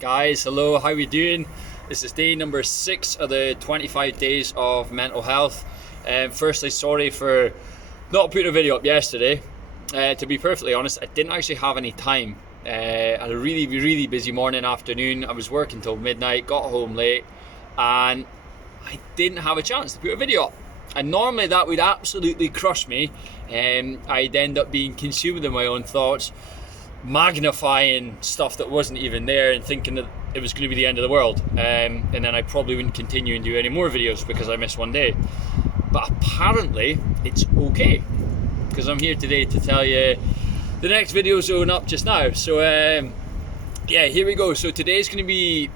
Guys, hello, how we doing? This is day number 6 of the 25 days of mental health. Firstly, sorry for not putting a video up yesterday. To be perfectly honest, I didn't actually have any time. I had a really busy morning, afternoon. I was working till midnight, got home late, and I didn't have a chance to put a video up. And normally that would absolutely crush me. I'd end up being consumed in my own thoughts, magnifying stuff that wasn't even there and thinking that it was going to be the end of the world, and then I probably wouldn't continue and do any more videos because I missed one day. But apparently it's okay, because I'm here today to tell you the next video is going up just now. So yeah, here we go. So today's going to be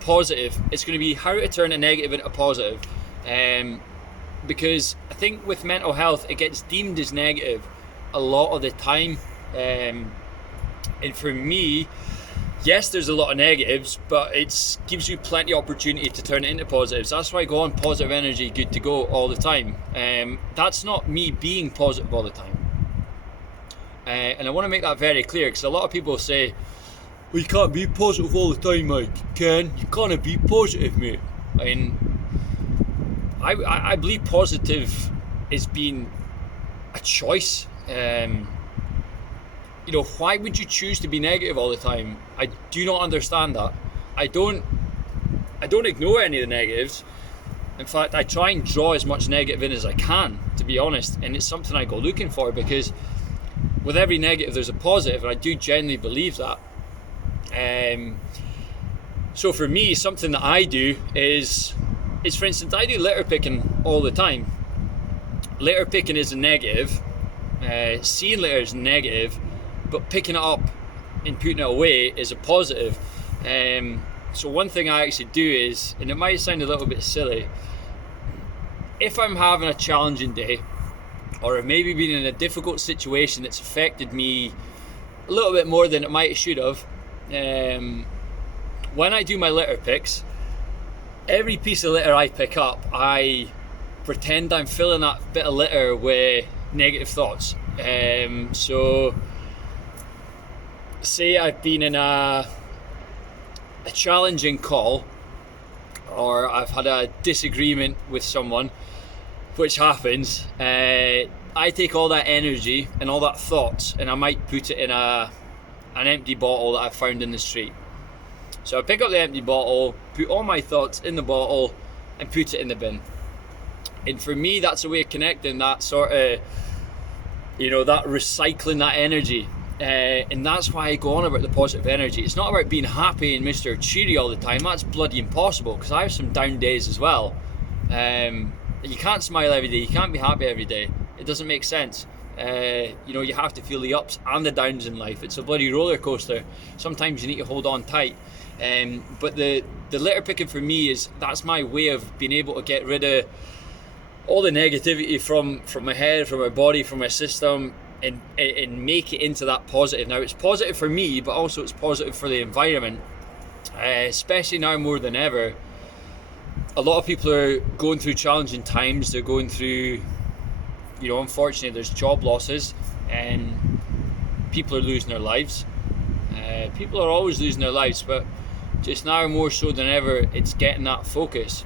positive. It's going to be how to turn a negative into a positive, because I think with mental health it gets deemed as negative a lot of the time. And for me, yes, there's a lot of negatives, but it gives you plenty of opportunity to turn it into positives. That's why I go on positive energy, good to go all the time. That's not me being positive all the time. And I want to make that very clear, because a lot of people say, well, you can't be positive all the time, Mike. You can't be positive, mate. I mean, I believe positive is being a choice. You know, why would you choose to be negative all the time? I do not understand that. I don't ignore any of the negatives. In fact, I try and draw as much negative in as I can, to be honest, and it's something I go looking for, because with every negative there's a positive, and I do genuinely believe that. So for me, something that I do is for instance, I do litter picking all the time. Litter picking is a negative, seeing litter is negative, but picking it up and putting it away is a positive. So one thing I actually do is, and it might sound a little bit silly, if I'm having a challenging day, or maybe been in a difficult situation that's affected me a little bit more than it might should have, when I do my litter picks, every piece of litter I pick up, I pretend I'm filling that bit of litter with negative thoughts. So say I've been in a challenging call, or I've had a disagreement with someone, which happens, I take all that energy and all that thoughts, and I might put it in an empty bottle that I found in the street. So I pick up the empty bottle, put all my thoughts in the bottle, and put it in the bin. And for me, that's a way of connecting that sort of, you know, that recycling that energy. And that's why I go on about the positive energy. It's not about being happy and Mr. Cheery all the time. That's bloody impossible, because I have some down days as well. You can't smile every day, you can't be happy every day. It doesn't make sense. You know, you have to feel the ups and the downs in life. It's a bloody roller coaster. Sometimes you need to hold on tight. But the litter picking for me that's my way of being able to get rid of all the negativity from my head, from my body, from my system, and make it into that positive. Now, it's positive for me, but also it's positive for the environment, especially now more than ever. A lot of people are going through challenging times. They're going through, you know, unfortunately there's job losses, and people are losing their lives. People are always losing their lives, but just now more so than ever, it's getting that focus.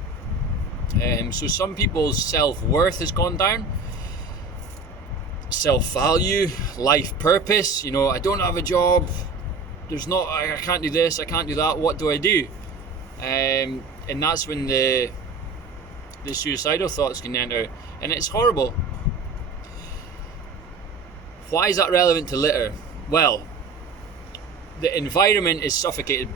So some people's self-worth has gone down, self-value, life purpose. You know, I don't have a job, I can't do this, I can't do that, what do I do? And that's when the suicidal thoughts can enter, and it's horrible. Why is that relevant to litter? Well, the environment is suffocated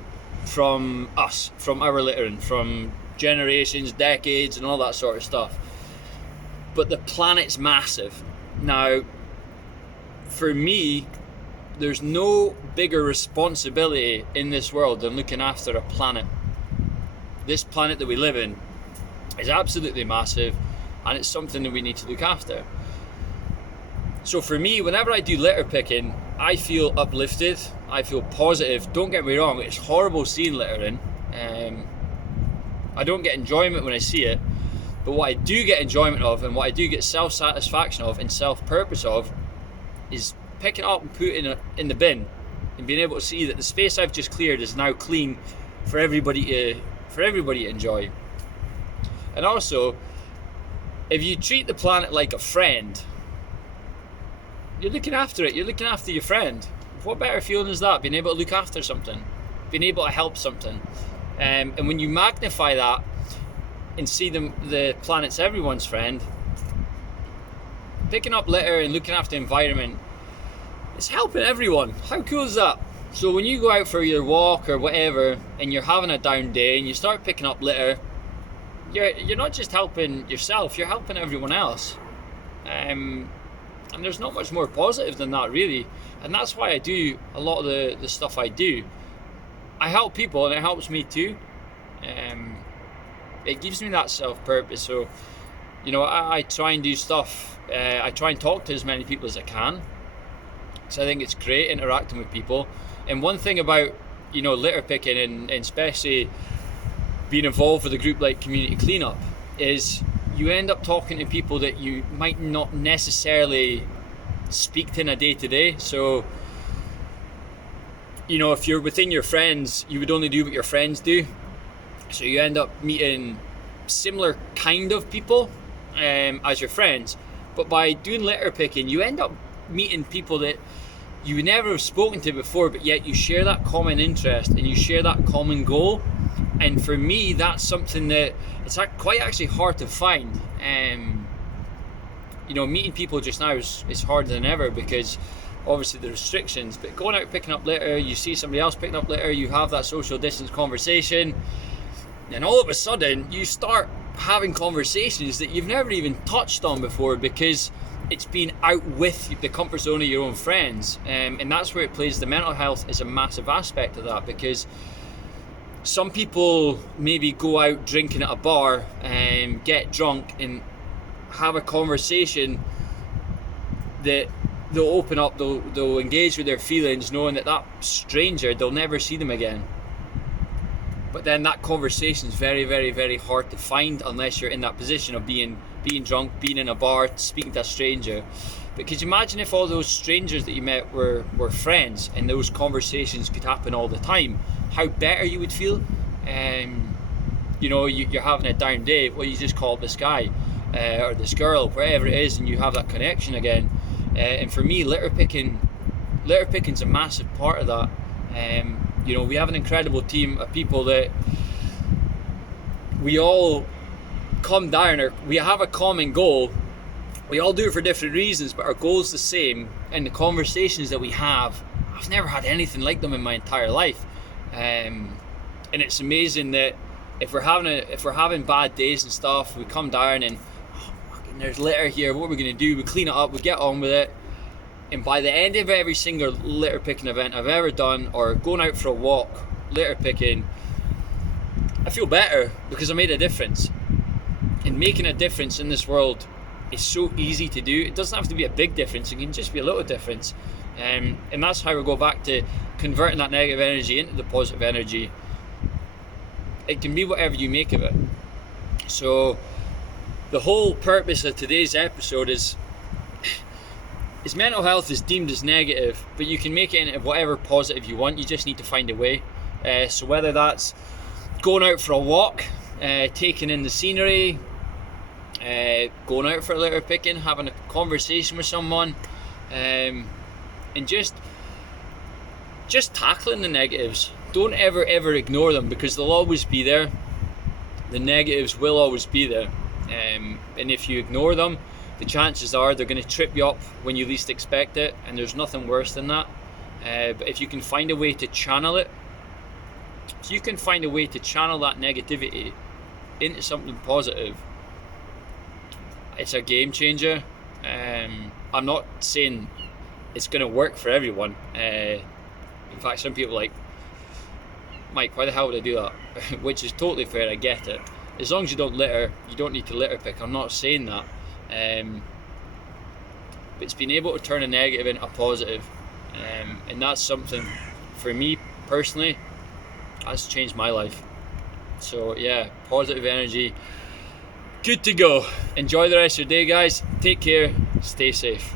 from us, from our littering, from generations, decades, and all that sort of stuff. But the planet's massive. Now, for me, there's no bigger responsibility in this world than looking after a planet. This planet that we live in is absolutely massive, and it's something that we need to look after. So for me, whenever I do litter picking, I feel uplifted, I feel positive. Don't get me wrong, it's horrible seeing littering. I don't get enjoyment when I see it, but what I do get enjoyment of, and what I do get self-satisfaction of and self-purpose of, is picking it up and putting it in the bin. and being able to see that the space I've just cleared is now clean for everybody to enjoy. And also, if you treat the planet like a friend, you're looking after it. You're looking after your friend. What better feeling is that? Being able to look after something, being able to help something, and when you magnify that and see the planet's everyone's friend, picking up litter and looking after the environment, it's helping everyone. How cool is that? So when you go out for your walk or whatever, and you're having a down day, and you start picking up litter, you're not just helping yourself, you're helping everyone else. And there's not much more positive than that, really. And that's why I do a lot of the stuff I do. I help people, and it helps me too. It gives me that self-purpose. So, I try and do stuff. I try and talk to as many people as I can. So I think it's great interacting with people. And one thing about, litter picking and especially being involved with a group like Community Cleanup is you end up talking to people that you might not necessarily speak to in a day-to-day. So, if you're within your friends, you would only do what your friends do. So you end up meeting similar kind of people as your friends. But by doing litter picking, you end up meeting people that you would never have spoken to before, but yet you share that common interest and you share that common goal. And for me, that's something that it's quite actually hard to find. Meeting people just now is harder than ever because obviously the restrictions. But going out picking up litter, you see somebody else picking up litter, you have that social distance conversation, and all of a sudden you start having conversations that you've never even touched on before because it's been out with the comfort zone of your own friends. And that's where it plays. The mental health is a massive aspect of that, because some people maybe go out drinking at a bar and get drunk and have a conversation that they'll open up, they'll engage with their feelings, knowing that stranger, they'll never see them again. But then that conversation is very, very, very hard to find unless you're in that position of being drunk, being in a bar, speaking to a stranger. Because imagine if all those strangers that you met were friends and those conversations could happen all the time, how better you would feel. You're having a down day, well, you just call this guy or this girl, wherever it is, and you have that connection again. And for me, litter picking's a massive part of that. We have an incredible team of people that we all come down, or we have a common goal. We all do it for different reasons, but our goal is the same. And the conversations that we have, I've never had anything like them in my entire life. And it's amazing that if we're having bad days and stuff, we come down and there's litter here. What are we going to do? We clean it up. We get on with it. And by the end of every single litter picking event I've ever done, or going out for a walk, litter picking, I feel better because I made a difference. And making a difference in this world is so easy to do. It doesn't have to be a big difference. It can just be a little difference. And that's how we go back to converting that negative energy into the positive energy. It can be whatever you make of it. So the whole purpose of today's episode is mental health is deemed as negative, but you can make it into whatever positive you want. You just need to find a way. So whether that's going out for a walk, taking in the scenery, going out for litter picking, having a conversation with someone, and just tackling the negatives. Don't ever ignore them, because they'll always be there. The negatives will always be there, and if you ignore them, the chances are they're going to trip you up when you least expect it, and there's nothing worse than that. But if you can find a way to channel it, if you can find a way to channel that negativity into something positive, it's a game changer. I'm not saying it's going to work for everyone. In fact, some people are like, Mike, why the hell would I do that? Which is totally fair, I get it. As long as you don't litter, you don't need to litter pick. I'm not saying that. But it's been able to turn a negative into a positive. And that's something, for me personally, that's changed my life. So yeah, positive energy, good to go. Enjoy the rest of your day, guys. Take care, stay safe.